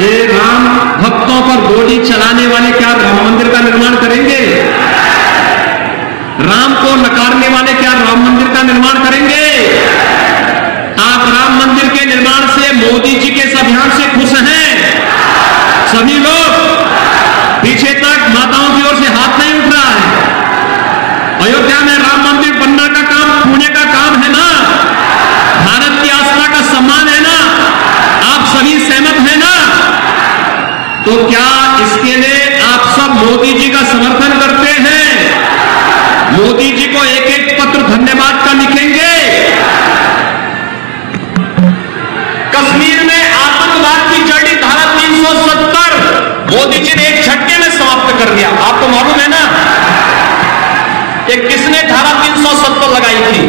ये राम भक्तों पर गोली चलाने वाले क्या राम मंदिर का निर्माण करेंगे? राम को नकारने वाले क्या राम मंदिर का निर्माण करेंगे? आप राम मंदिर के निर्माण से, मोदी जी के इस अभियान से खुश हैं? सभी लोग पीछे तक माताओं की ओर से हाथ नहीं उठ रहा है। अयोध्या में राम मंदिर बनना का काम पुण्य का काम है ना? भारत की आस्था का सम्मान है ना? आप सभी सहमत हैं ना? तो क्या इसके लिए आप सब मोदी जी का समर्थन करते हैं? मोदी जी को एक एक पत्र धन्यवाद का लिखेंगे? कश्मीर में आतंकवाद की जड़ी धारा 370 मोदी जी ने एक झटके में समाप्त कर दिया। आपको मालूम है ना कि किसने धारा 370 लगाई थी?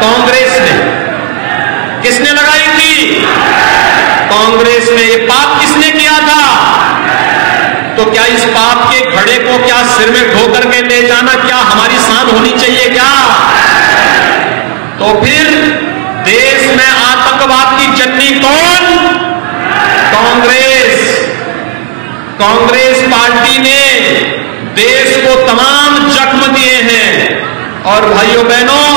कांग्रेस ने। किसने लगाई थी? कांग्रेस ने। ये पाप किसने किया था? तो क्या इस पाप के घड़े को क्या सिर में ढो करके ले जाना क्या हमारी शान होनी चाहिए क्या? तो फिर देश में आतंकवाद की जननी कौन? कांग्रेस। कांग्रेस पार्टी ने देश को तमाम जख्म दिए हैं और भाइयों बहनों,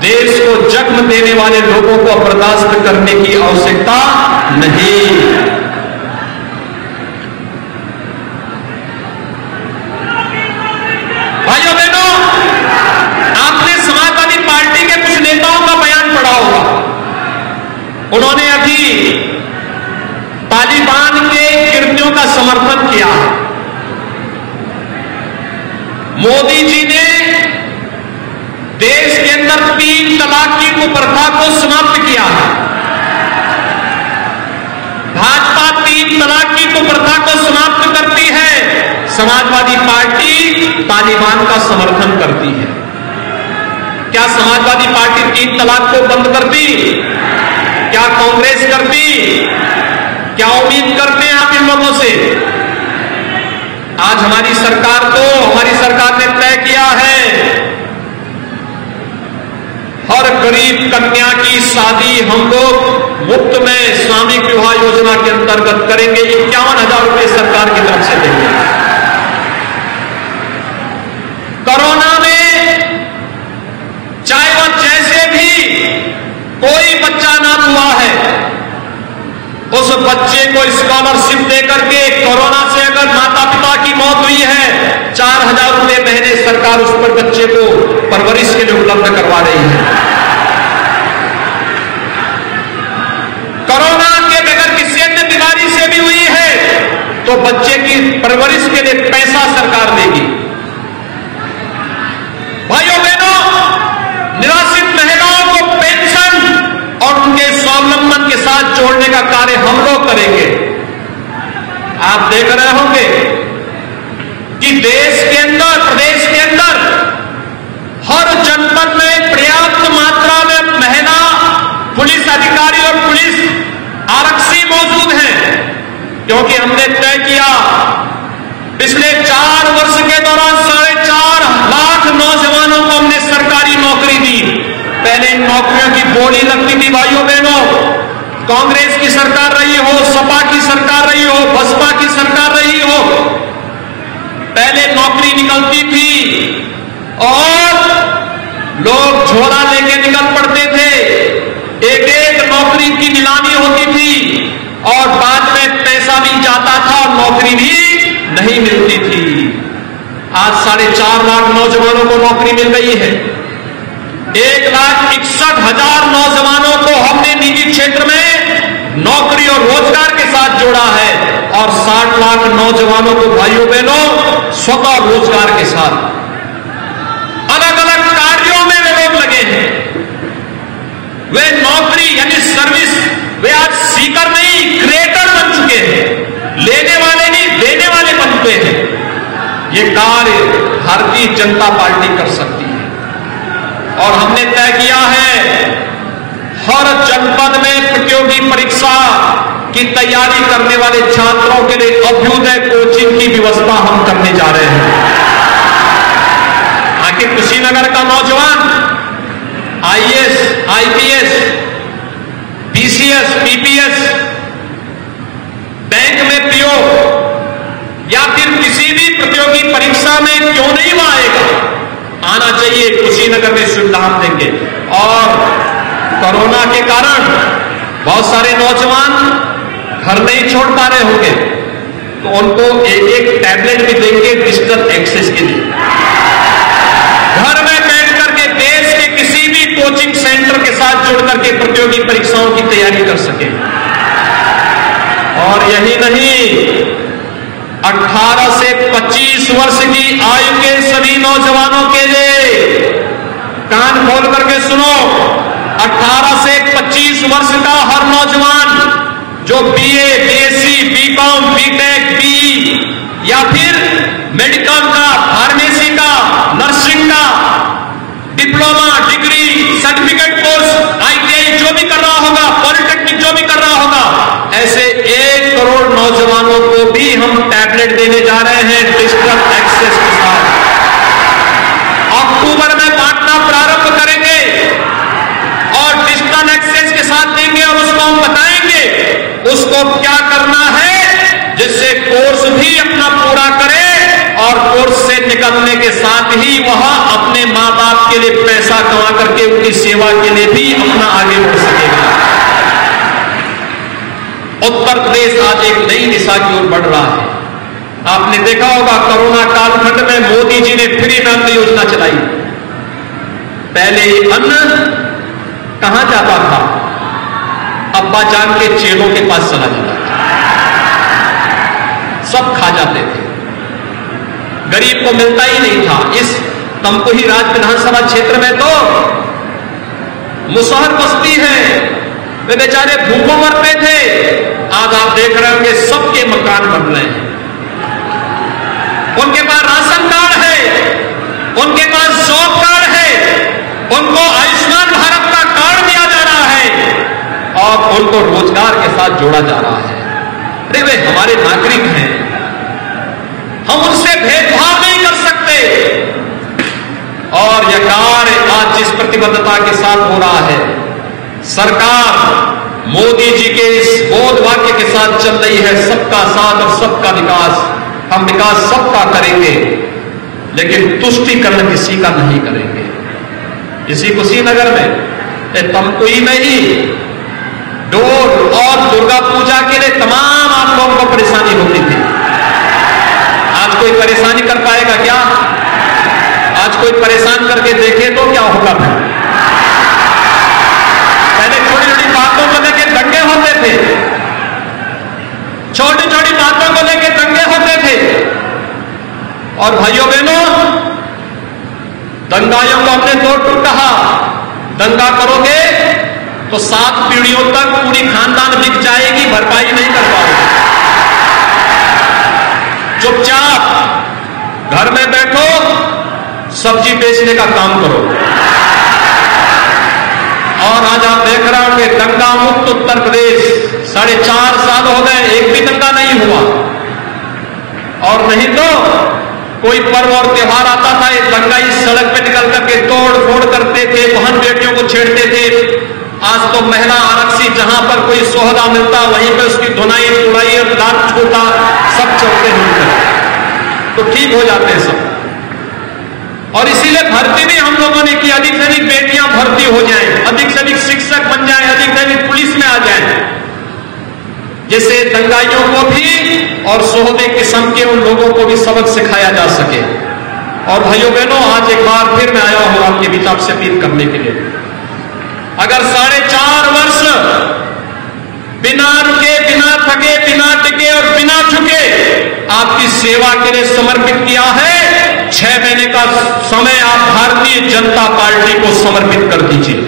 देश को जख्म देने वाले लोगों को बर्दाश्त करने की आवश्यकता नहीं। भाइयों बहनों, आपने समाजवादी पार्टी के कुछ नेताओं का बयान पढ़ा होगा। उन्होंने अभी तालिबान के कृत्यों का समर्थन किया है। मोदी जी ने देश के अंदर 3 तलाक की कुप्रथा को समाप्त किया है। भाजपा 3 तलाक की कुप्रथा को समाप्त करती है, समाजवादी पार्टी तालिबान का समर्थन करती है। क्या समाजवादी पार्टी 3 तलाक को बंद करती? क्या कांग्रेस करती? क्या उम्मीद करते हैं आप इन लोगों से? आज हमारी सरकार ने तय किया है हर गरीब कन्या की शादी हम लोग मुफ्त में सामूहिक विवाह योजना के अंतर्गत करेंगे। 51,000 रुपए सरकार की तरफ से देंगे। कोरोना में चाहे वह जैसे भी कोई बच्चा ना हुआ है, उस बच्चे को स्कॉलरशिप देकर के कोरोना से अगर माता पिता की मौत हुई है, 4,000 रुपए महीने सरकार उस पर बच्चे को परवरिश के लिए उपलब्ध करवा रही है। कोरोना के बगैर किसी अन्य बीमारी से भी हुई है तो बच्चे की परवरिश के लिए पैसा सरकार देगी। भाइयों बहनों, निराश्रित महिलाओं को पेंशन और उनके स्वावलंबन के साथ जोड़ने का कार्य हम लोग करेंगे। आप देख रहे होंगे कि देश के अंदर, प्रदेश के अंदर हर जनपद में पर्याप्त मात्रा में महिला पुलिस अधिकारी और पुलिस आरक्षी मौजूद हैं, क्योंकि हमने तय किया पिछले 4 वर्ष के दौरान 4.5 लाख नौजवानों को हमने सरकारी नौकरी दी। पहले इन नौकरियों की बोली लगती थी। भाइयों बहनों, कांग्रेस की सरकार रही हो, सपा की सरकार रही हो, बसपा की सरकार रही हो, पहले नौकरी निकलती थी और लोग झोला लेके निकल पड़ते थे। एक एक नौकरी की नीलामी होती थी और बाद में पैसा भी जाता था और नौकरी भी नहीं मिलती थी। आज 4.5 लाख नौजवानों को नौकरी मिल गई है। 1,61,000 नौजवानों को हमने निजी क्षेत्र में नौकरी और रोजगार के साथ जोड़ा है और 60 लाख नौजवानों को भाइयों बहनों स्वतः रोजगार के साथ अलग अलग कार्यों में वे लोग लगे हैं। वे नौकरी यानी सर्विस, वे आज सीकर नहीं क्रिएटर बन चुके हैं। लेने वाले नहीं, देने वाले बन चुके हैं। ये कार्य भारतीय जनता पार्टी कर सकती है और हमने तय किया है हर जनपद में प्रतियोगी परीक्षा की तैयारी करने वाले छात्रों के लिए अभ्युदय कोचिंग की व्यवस्था हम करने जा रहे हैं। आखिर कुशीनगर का नौजवान IAS, IPS, PCS, PPS प्रतियोगी परीक्षा में क्यों नहीं वो आएगा? आना चाहिए। कुशीनगर में सुविधा हम देंगे। और कोरोना के कारण बहुत सारे नौजवान घर नहीं छोड़ पा रहे होंगे, तो उनको एक टैबलेट भी देंगे डिजिटल एक्सेस के लिए। घर में बैठ करके देश के किसी भी कोचिंग सेंटर के साथ जुड़ करके प्रतियोगी परीक्षाओं की तैयारी कर सके। और यही नहीं, 18 से 25 वर्ष की आयु के सभी नौजवानों के लिए कान खोल करके सुनो, 18 से 25 वर्ष का हर नौजवान जो BA, BSc, BCom, BTech, B या फिर मेडिकल का, फार्मेसी का, नर्सिंग का, diploma, degree, certificate course, ITI जो भी कर रहा होगा, पॉलिटेक्निक जो भी कर रहा होगा, ऐसे 1 करोड़ नौजवानों को भी हम टैबलेट देने जा रहे हैं डिजिटल एक्सेस के साथ। अक्टूबर में बांटना प्रारंभ करेंगे और डिजिटल एक्सेस के साथ देंगे और उसको हम बताएंगे उसको क्या करना है, जिससे कोर्स भी अपना पूरा करे और कोर्स से निकलने के साथ ही वह अपने मां बाप के लिए पैसा कमा करके उनकी सेवा के लिए भी अपना आगे बढ़ सकेगा। उत्तर प्रदेश आज एक नई दिशा की ओर बढ़ रहा है। आपने देखा होगा कोरोना कालखंड में मोदी जी ने फ्री में अन्न योजना चलाई। पहले अन्न कहां जाता था? अब्बा जान के चेलों के पास चला जाता था, सब खा जाते थे, गरीब को मिलता ही नहीं था। इस तमकुही राज विधानसभा क्षेत्र में तो मुसहर बस्ती है, वे बेचारे भूखों मरते थे। आज आप देख रहे होंगे सबके मकान बन रहे हैं, उनके पास राशन कार्ड है, उनके पास जॉब कार्ड है, उनको आयुष्मान भारत का कार्ड दिया जा रहा है और उनको रोजगार के साथ जोड़ा जा रहा है। अरे वे हमारे नागरिक हैं, हम उनसे भेदभाव नहीं कर सकते। और यह कार्य आज जिस प्रतिबद्धता के साथ हो रहा है, सरकार मोदी जी के इस बोध वाक्य के साथ चल रही है, सबका साथ और सबका विकास। हम विकास सबका करेंगे, लेकिन तुष्टीकरण किसी का नहीं करेंगे। इसी कुशीनगर में, तमकुई में ही डोर और दुर्गा पूजा के लिए तमाम आप लोगों को परेशानी होती थी। आज कोई परेशानी कर पाएगा क्या? आज कोई परेशान करके देखे तो क्या होगा? पहले छोटी छोटी बातों को लेकर दंगे होते थे, छोटी छोटी बातों को लेकर दंगे होते थे। और भाइयों बहनों, दंगाइयों को हमने दो टूक कहा, दंगा करोगे तो 7 पीढ़ियों तक पूरी खानदान बिक जाएगी, भरपाई नहीं कर पाओगे। चुपचाप घर में बैठो, सब्जी बेचने का काम करो। और आज आप देख रहे होंगे दंगा मुक्त उत्तर प्रदेश, 4.5 साल हो गए, एक भी दंगा नहीं हुआ। और नहीं तो कोई पर्व और त्योहार आता था, ये दंगाई सड़क पे निकल करके तोड़ फोड़ करते थे, बहन बेटियों को छेड़ते थे। आज तो महिला आरक्षी जहां पर कोई सोहदा मिलता वहीं पे उसकी धुनाई उड़ाई और दांत छोटा सब चलते हैं, तो ठीक हो जाते हैं सब। और इसीलिए भर्ती भी हम लोगों ने की, अधिक से अधिक बेटियां भर्ती हो जाएं, अधिक से अधिक शिक्षक बन जाएं, अधिक से अधिक पुलिस में आ जाएं, जिससे दंगाइयों को भी और सोहदे किस्म के उन लोगों को भी सबक सिखाया जा सके। और भाइयों बहनों, आज एक बार फिर मैं आया हूं आपके बीच आपसे अपील करने के लिए। अगर 4.5 वर्ष बिना रुके, बिना थके, बिना टिके और बिना झुके आपकी सेवा के लिए समर्पित किया है, 6 महीने का समय आप भारतीय जनता पार्टी को समर्पित कर दीजिए।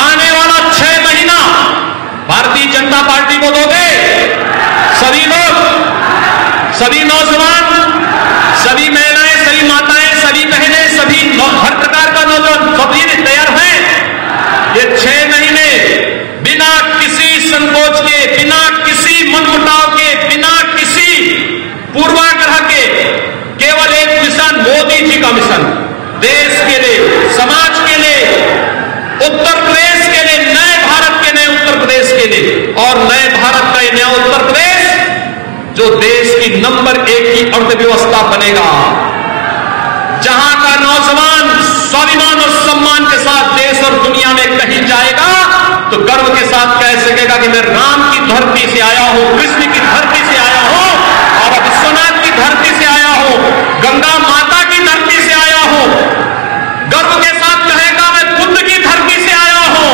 आने वाला 6 महीना भारतीय जनता पार्टी को दोगे। सभी लोग, सभी नौजवान, सभी महिलाएं, सभी माताएं, सभी बहनें, सभी हर प्रकार का नौजवान सभी तैयार हैं। ये 6 महीने बिना किसी संकोच के, बिना किसी मनमुटाव के, बिना किसी पूर्वाग्रह के, केवल एक मिशन, मोदी जी का मिशन, देश के लिए, समाज के लिए, उत्तर प्रदेश के लिए, नए भारत के नए उत्तर प्रदेश के लिए। और नए भारत का नया उत्तर प्रदेश जो देश की नंबर 1 की अर्थव्यवस्था बनेगा, जहां का नौजवान स्वाभिमान और सम्मान के साथ देश और दुनिया में कहीं जाएगा तो गर्व के साथ कह सकेगा कि मैं राम की धरती से आया हूं, कृष्ण की धरती से आया हूं, और विश्वनाथ की धरती से आया हूं, गंगा माता की धरती से आया हूं। गर्व के साथ कहेगा मैं बुद्ध की धरती से आया हूं।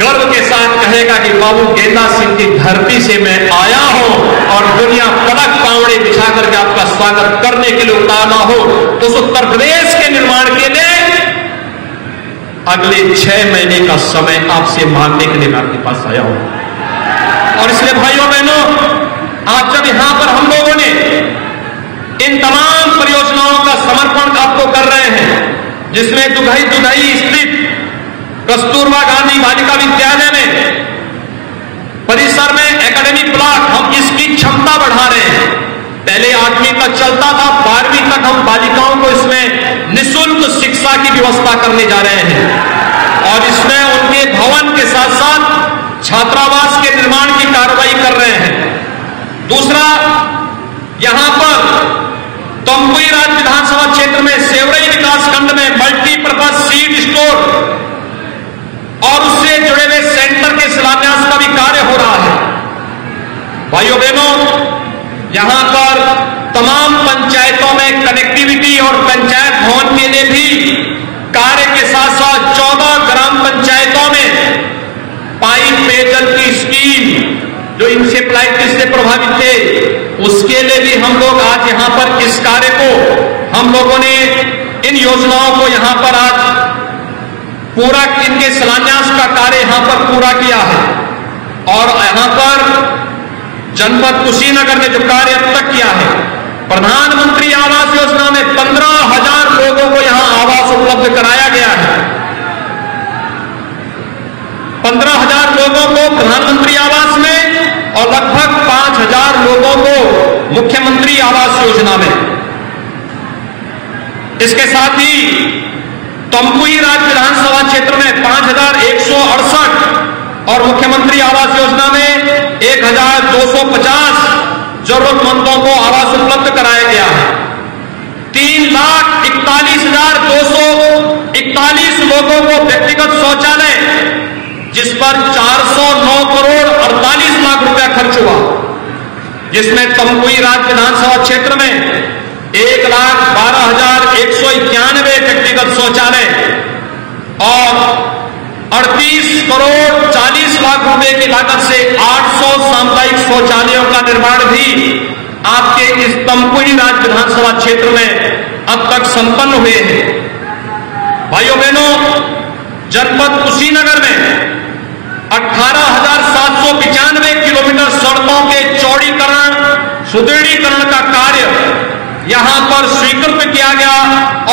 गर्व के साथ कहेगा कि बाबू गेंदा सिंह की धरती से मैं आया हूं, और दुनिया पलक पावड़े बिछा करके आपका स्वागत करने के लिए उतारना हो तो उस उत्तर प्रदेश के निर्माण के लिए अगले 6 महीने का समय आपसे मांगने के लिए मैं आपके पास आया हूं। और इसलिए भाइयों बहनों, आज जब यहां पर हम लोगों ने इन तमाम परियोजनाओं का समर्पण आपको कर रहे हैं, जिसमें दुधई स्थित कस्तूरबा गांधी बालिका विद्यालय में परिसर में एकेडमिक ब्लॉक, हम इसकी क्षमता बढ़ा रहे हैं। पहले 8वीं तक चलता था, 12वीं तक हम बालिकाओं को इसमें निःशुल्क शिक्षा की व्यवस्था करने जा रहे हैं, और इसमें उनके भवन के साथ साथ छात्रावास के निर्माण की कार्रवाई कर रहे हैं। दूसरा, यहां पर तमकुही राज्य विधानसभा क्षेत्र में सेवरई विकास खंड में मल्टीपर्पज सीड स्टोर और उससे जुड़े हुए सेंटर के शिलान्यास का भी कार्य हो रहा है। भाइयों बहनों, यहां पर तमाम पंचायतों में कनेक्टिविटी और पंचायत भवन के लिए भी कार्य के साथ साथ 14 ग्राम पंचायतों में पाइप पेयजल की स्कीम जो इंसेफ्लाइटिस से प्रभावित थे, उसके लिए भी हम लोग आज यहां पर इस कार्य को हम लोगों ने इन योजनाओं को यहां पर आज पूरा, इनके शिलान्यास का कार्य यहां पर पूरा किया है। और यहां पर जनपद कुशीनगर ने जो कार्य अब तक किया है, प्रधानमंत्री आवास योजना में 15,000 लोगों को यहां आवास उपलब्ध कराया गया है। 15,000 लोगों को प्रधानमंत्री आवास में और लगभग 5,000 लोगों को मुख्यमंत्री आवास योजना में। इसके साथ ही तमकुही राज्य विधानसभा क्षेत्र में 5,168 और मुख्यमंत्री आवास योजना में 1,250 जरूरतमंदों को आवास उपलब्ध कराया गया है। 3,41,241 लोगों को व्यक्तिगत शौचालय, जिस पर 409 करोड़ 48 लाख रुपया खर्च हुआ, जिसमें तमकुही राज्य विधानसभा क्षेत्र में 1,12,191 व्यक्तिगत शौचालय और 38 करोड़ 40 लाख रुपए की लागत से 800 सामुदायिक शौचालयों का निर्माण भी आपके इस तमकुही राज्य विधानसभा क्षेत्र में अब तक संपन्न हुए हैं। भाइयों बहनों, जनपद कुशीनगर में 18,795 किलोमीटर सड़कों के चौड़ीकरण सुदृढ़ीकरण का कार्य यहां पर स्वीकृत किया गया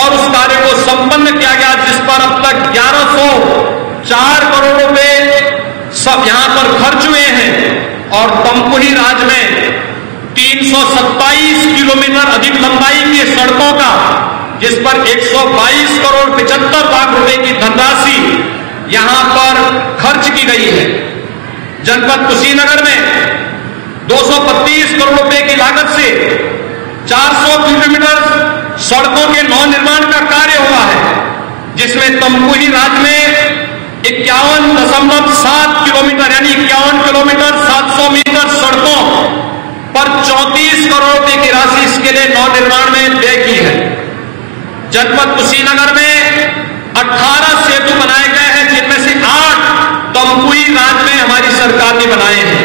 और उस कार्य को संपन्न किया गया, जिस पर अब तक 1,104 करोड़ रुपए सब यहां पर खर्च हुए हैं। और तमकुही राज्य में 327 किलोमीटर अधिक लंबाई की सड़कों का, जिस पर 122 करोड़ 75 लाख रुपए की धनराशि यहां पर खर्च की गई है। जनपद कुशीनगर में 232 करोड़ रुपए की लागत से 400 किलोमीटर सड़कों के नवनिर्माण का कार्य हुआ है, जिसमें तमकुही राज्य में 51.7 किलोमीटर यानी 51 किलोमीटर 700 मीटर सड़कों पर 34 करोड़ रुपए की राशि इसके लिए नवनिर्माण में व्यय की है। जनपद कुशीनगर में 18 सेतु बनाए गए हैं, जिनमें से 8 तमकुही राज्य में हमारी सरकार ने बनाए हैं।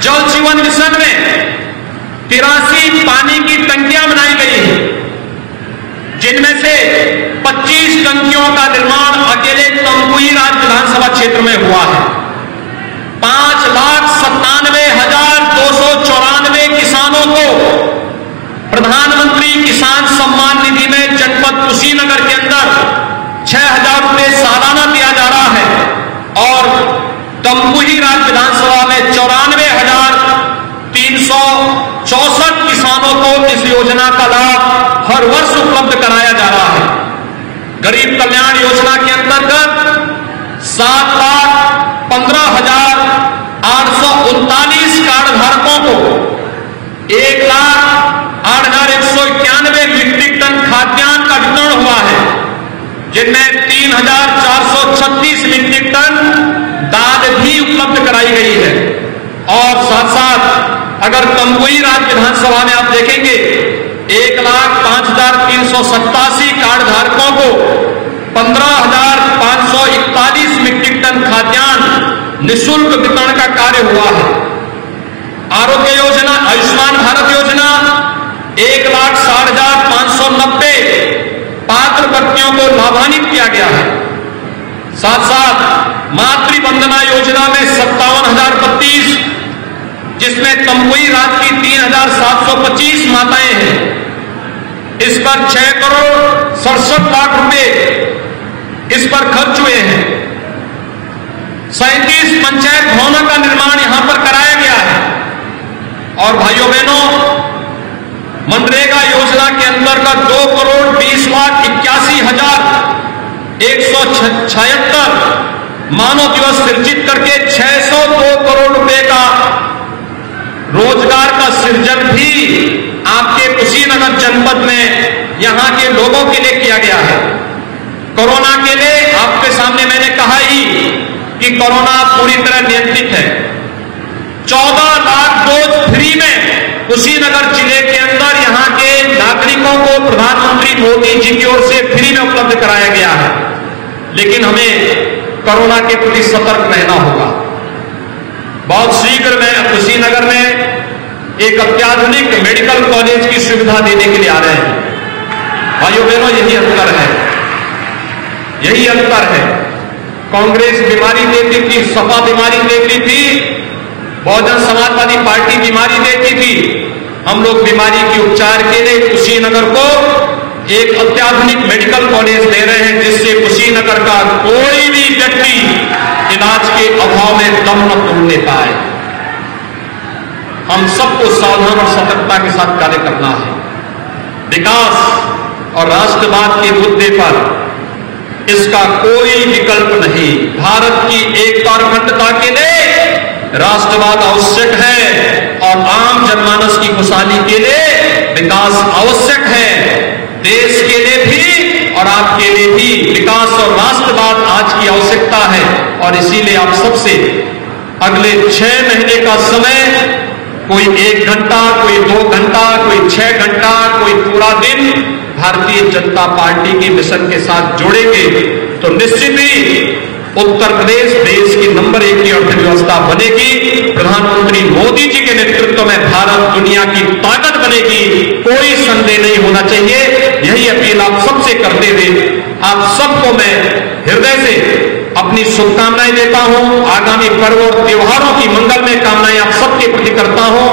जल जीवन मिशन में 83 पानी की टंकियां बनाई गई हैं, जिनमें से 25 टंकियों का निर्माण अकेले तमकुही राज्य विधानसभा क्षेत्र में हुआ है। 5,97,294 किसानों को प्रधानमंत्री किसान सम्मान निधि में जनपद कुशीनगर के अंदर 6,000 रुपए सालाना दिया जा रहा है, और तमकुही राज्य विधानसभा में 94,364 किसानों को इस योजना का लाभ हर वर्ष उपलब्ध कराया जा रहा है। गरीब कल्याण योजना के अंतर्गत 7,15,839 अगर तमकुही राज विधानसभा में आप देखेंगे 1,05,387 कार्ड धारकों को 15,541 मीट्रिक टन खाद्यान्न निःशुल्क वितरण का कार्य हुआ है। आरोग्य योजना, आयुष्मान भारत योजना 1,60,590 पात्र व्यक्तियों को लाभान्वित किया गया है। साथ साथ मातृ वंदना योजना में 57,032, जिसमें तमकुही राज की 3,725 माताएं हैं। इस पर 6,67,00,000 रुपए इस पर खर्च हुए हैं। 37 पंचायत भवनों का निर्माण यहां पर कराया गया है। और भाइयों बहनों, मनरेगा योजना के अंतर्गत 2,20,81,176 मानव दिवस सृजित करके 602 करोड़ रुपए का रोजगार का सृजन भी आपके कुशीनगर जनपद में यहां के लोगों के लिए किया गया है। कोरोना के लिए आपके सामने मैंने कहा ही कि कोरोना पूरी तरह नियंत्रित है। 14 लाख डोज फ्री में कुशीनगर जिले के अंदर यहां के नागरिकों को प्रधानमंत्री मोदी जी की ओर से फ्री में उपलब्ध कराया गया है। लेकिन हमें कोरोना के प्रति सतर्क रहना होगा। बहुत शीघ्र में कुशीनगर में एक अत्याधुनिक मेडिकल कॉलेज की सुविधा देने के लिए आ रहे हैं। भाइयों बहनों, यही अंतर है, यही अंतर है। कांग्रेस बीमारी देती थी, सपा बीमारी देती थी, बहुजन समाजवादी पार्टी बीमारी देती थी। हम लोग बीमारी के उपचार के लिए कुशीनगर को एक अत्याधुनिक मेडिकल कॉलेज दे रहे हैं, जिससे कुशीनगर का कोई भी व्यक्ति इलाज के अभाव में दम न तोड़ने पाए। हम सबको सावधान और सतर्कता के साथ कार्य करना है। विकास और राष्ट्रवाद के मुद्दे पर इसका कोई विकल्प नहीं। भारत की एकता और अखंडता के लिए राष्ट्रवाद आवश्यक है और आम जनमानस की खुशहाली के लिए विकास आवश्यक है। देश के लिए भी और आपके लिए भी विकास और राष्ट्रवाद आज की आवश्यकता है। और इसीलिए आप सबसे अगले 6 महीने का समय, कोई 1 घंटा, कोई 2 घंटा, कोई 6 घंटा, कोई पूरा दिन भारतीय जनता पार्टी के मिशन के साथ जोड़ेंगे तो निश्चित ही उत्तर प्रदेश देश की नंबर 1 की अर्थव्यवस्था बनेगी। प्रधानमंत्री मोदी जी के नेतृत्व में भारत दुनिया की ताकत बनेगी, कोई संदेह नहीं होना चाहिए। यही अपील आप सबसे करते हुए आप सबको मैं हृदय से अपनी शुभकामनाएं देता हूं। आगामी पर्व और त्योहारों की मंगलमय कामनाएं आप सबके प्रति करता हूं।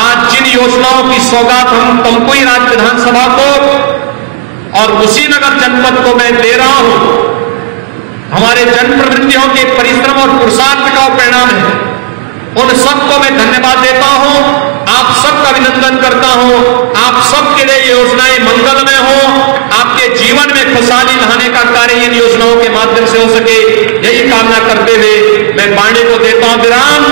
आज जिन योजनाओं की सौगात हम तमकुही राज विधानसभा को और कुशीनगर जनपद को मैं दे रहा हूं, हमारे जनप्रतिनिधियों के परिश्रम और पुरुषार्थ का परिणाम है। उन सबको मैं धन्यवाद देता हूं, आप सबका अभिनंदन करता हूं। आप सबके लिए योजनाएं मंगलमय हो, आपके जीवन में खुशहाली लाने का कार्य इन योजनाओं के माध्यम से हो सके, यही कामना करते हुए मैं वाणी को देता हूं विराम।